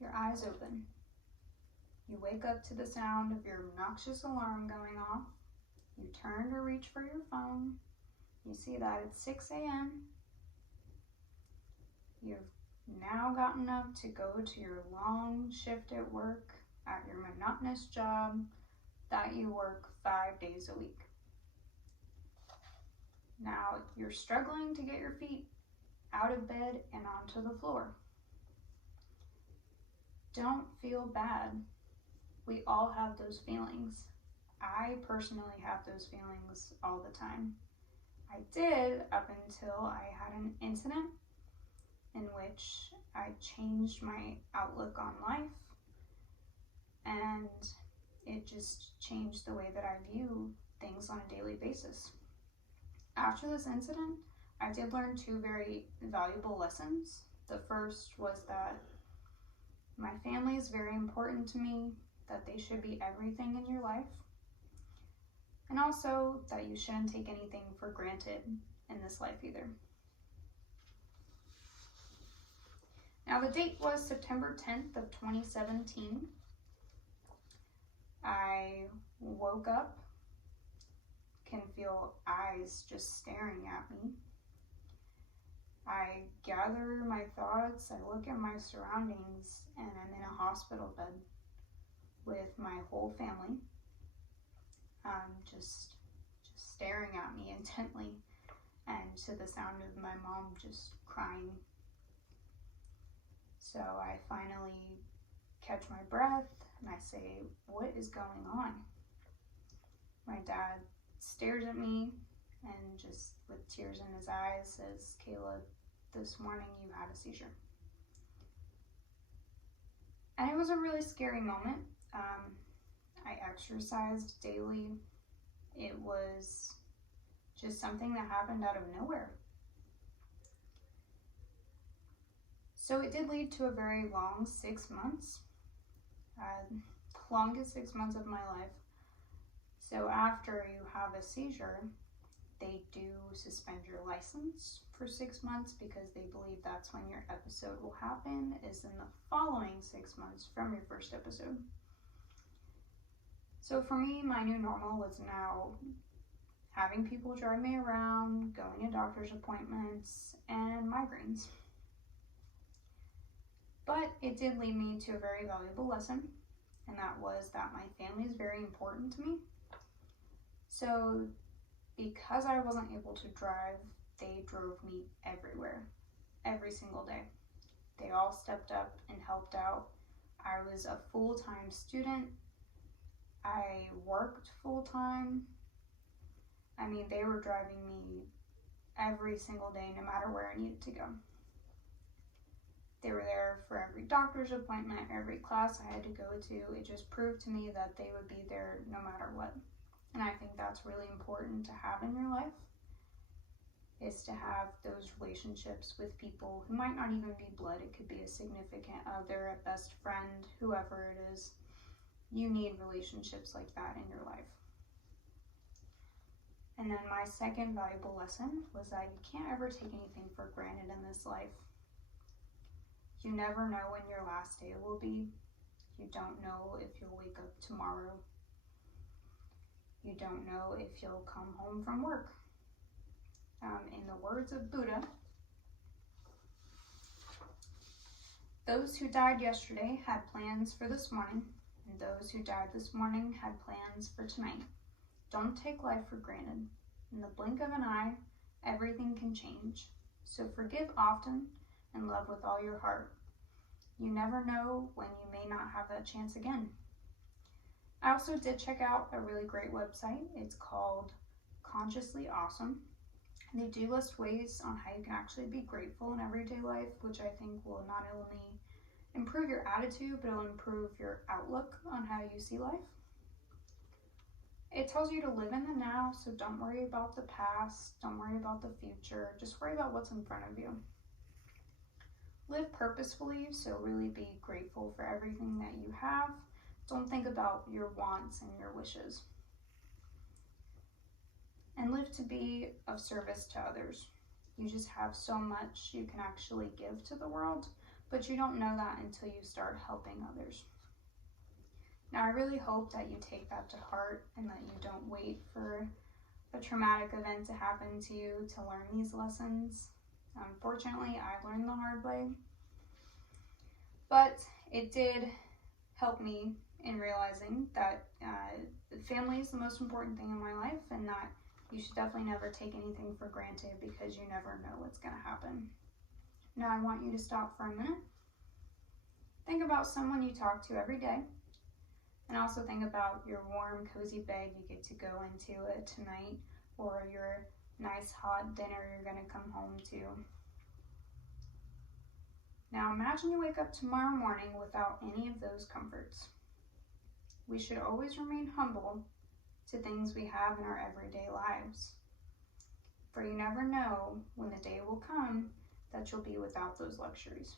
your eyes open. You wake up to the sound of your obnoxious alarm going off. You turn to reach for your phone. You see that it's 6 a.m. You've now gotten up to go to your long shift at work, at your monotonous job that you work 5 days a week. Now you're struggling to get your feet out of bed and onto the floor. Don't feel bad. We all have those feelings. I personally have those feelings all the time. I did up until I had an incident in which I changed my outlook on life, and it just changed the way that I view things on a daily basis. After this incident, I did learn 2 very valuable lessons. The first was that my family is very important to me, that they should be everything in your life, and also that you shouldn't take anything for granted in this life either. Now the date was September 10th of 2017. I woke up, can feel eyes just staring at me. I gather my thoughts, I look at my surroundings, and I'm in a hospital bed with my whole family, just staring at me intently, and to the sound of my mom just crying. So I finally catch my breath and I say, "What is going on?" My dad stares at me and just with tears in his eyes says, "Kayla, this morning you had a seizure." And it was a really scary moment. I exercised daily. It was just something that happened out of nowhere. So it did lead to a very long 6 months, the longest 6 months of my life. So after you have a seizure, they do suspend your license for 6 months because they believe that's when your episode will happen, is in the following 6 months from your first episode. So for me, my new normal was now having people drive me around, going to doctor's appointments, and migraines. But it did lead me to a very valuable lesson, and that was that my family is very important to me. So because I wasn't able to drive, they drove me everywhere, every single day. They all stepped up and helped out. I was a full-time student. I worked full-time. I mean, they were driving me every single day, no matter where I needed to go. They were there for every doctor's appointment, every class I had to go to. It just proved to me that they would be there no matter what. And I think that's really important to have in your life, is to have those relationships with people who might not even be blood. It could be a significant other, a best friend, whoever it is. You need relationships like that in your life. And then my second valuable lesson was that you can't ever take anything for granted in this life. You never know when your last day will be. You don't know if you'll wake up tomorrow. You don't know if you'll come home from work. In the words of Buddha, those who died yesterday had plans for this morning, and those who died this morning had plans for tonight. Don't take life for granted. In the blink of an eye, everything can change. So forgive often and love with all your heart. You never know when you may not have that chance again. I also did check out a really great website. It's called Consciously Awesome. And they do list ways on how you can actually be grateful in everyday life, which I think will not only improve your attitude, but it'll improve your outlook on how you see life. It tells you to live in the now, so don't worry about the past, don't worry about the future, just worry about what's in front of you. Live purposefully, so really be grateful for everything that you have. Don't think about your wants and your wishes. And live to be of service to others. You just have so much you can actually give to the world. but you don't know that until you start helping others. Now, I really hope that you take that to heart and that you don't wait for a traumatic event to happen to you to learn these lessons. Unfortunately, I learned the hard way, but it did help me in realizing that family is the most important thing in my life, and that you should definitely never take anything for granted because you never know what's going to happen. Now, I want you to stop for a minute. Think about someone you talk to every day, and also think about your warm, cozy bed you get to go into tonight, or your nice hot dinner you're going to come home to. Now imagine you wake up tomorrow morning without any of those comforts. We should always remain humble to things we have in our everyday lives, for you never know when the day will come that you'll be without those luxuries.